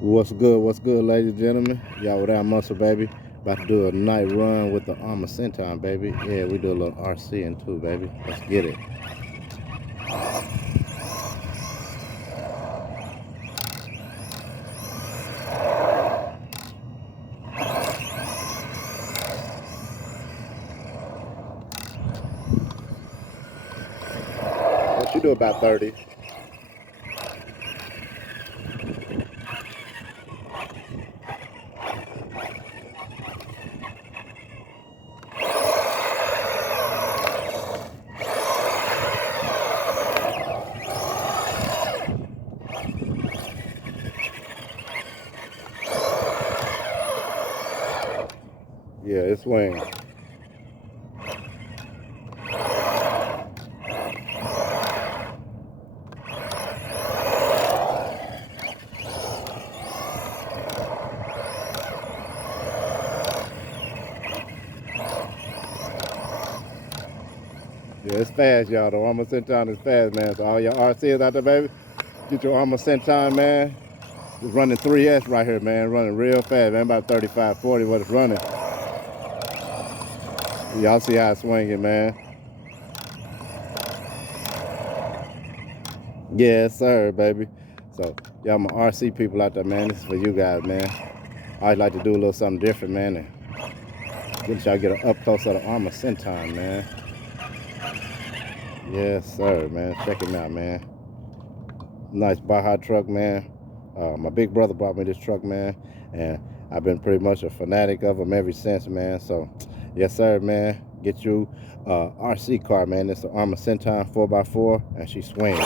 What's good, ladies and gentlemen? Y'all with Ampmuscle, baby. About to do a night run with the SENTON, baby. Yeah, we do a little RCing too, baby. Let's get it. What you do about 30? Yeah, it's swing. Yeah, it's fast, y'all. The SENTON is fast, man. So all your RCs out there, baby, get your SENTON, man. It's running 3S right here, man. Running real fast, man. About 35, 40 what it's running. Y'all see how it's swinging, man. Yes, sir, baby. So, y'all my RC people out there, man. This is for you guys, man. I like to do a little something different, man, and get y'all get an up close of the SENTON, man. Yes, sir, man. Check him out, man. Nice Baja truck, man. My big brother brought me this truck, man, and I've been pretty much a fanatic of him ever since, man. So, yes, sir, man. Get you RC car, man. It's the SENTON 4x4, and she swings.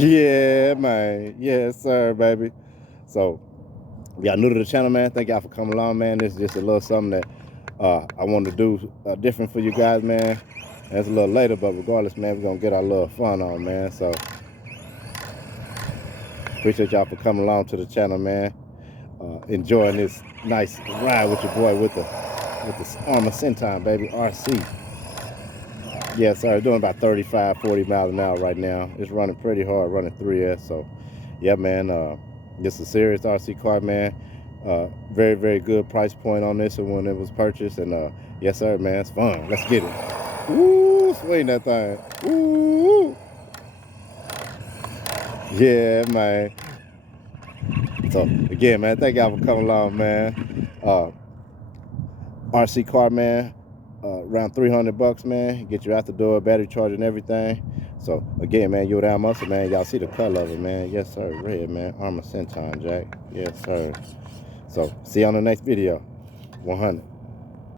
Yeah, man. Yes, sir, baby. So, y'all new to the channel, man. Thank y'all for coming along, man. This is just a little something that I want to do different for you guys, man. And it's a little later, but regardless, man, we're going to get our little fun on, man. So, appreciate y'all for coming along to the channel, man. Enjoying this nice ride with your boy with the SENTON, baby, RC. Yes, sir. Doing about 35, 40 miles an hour right now. It's running pretty hard, running 3S. So, yeah, man. This is a serious RC car, man. Very, very good price point on this when it was purchased. And yes, sir, man. It's fun. Let's get it. Woo! Swing that thing. Woo! Yeah, man. So, again, man, thank y'all for coming along, man. RC car, man. Around 300 bucks, man. Get you out the door, battery charger and everything. So again, man, you're down muscle, man. Y'all see the color of it, man. Yes, sir. Red, man. SENTON, Jack. Yes, sir. So see you on the next video. 100.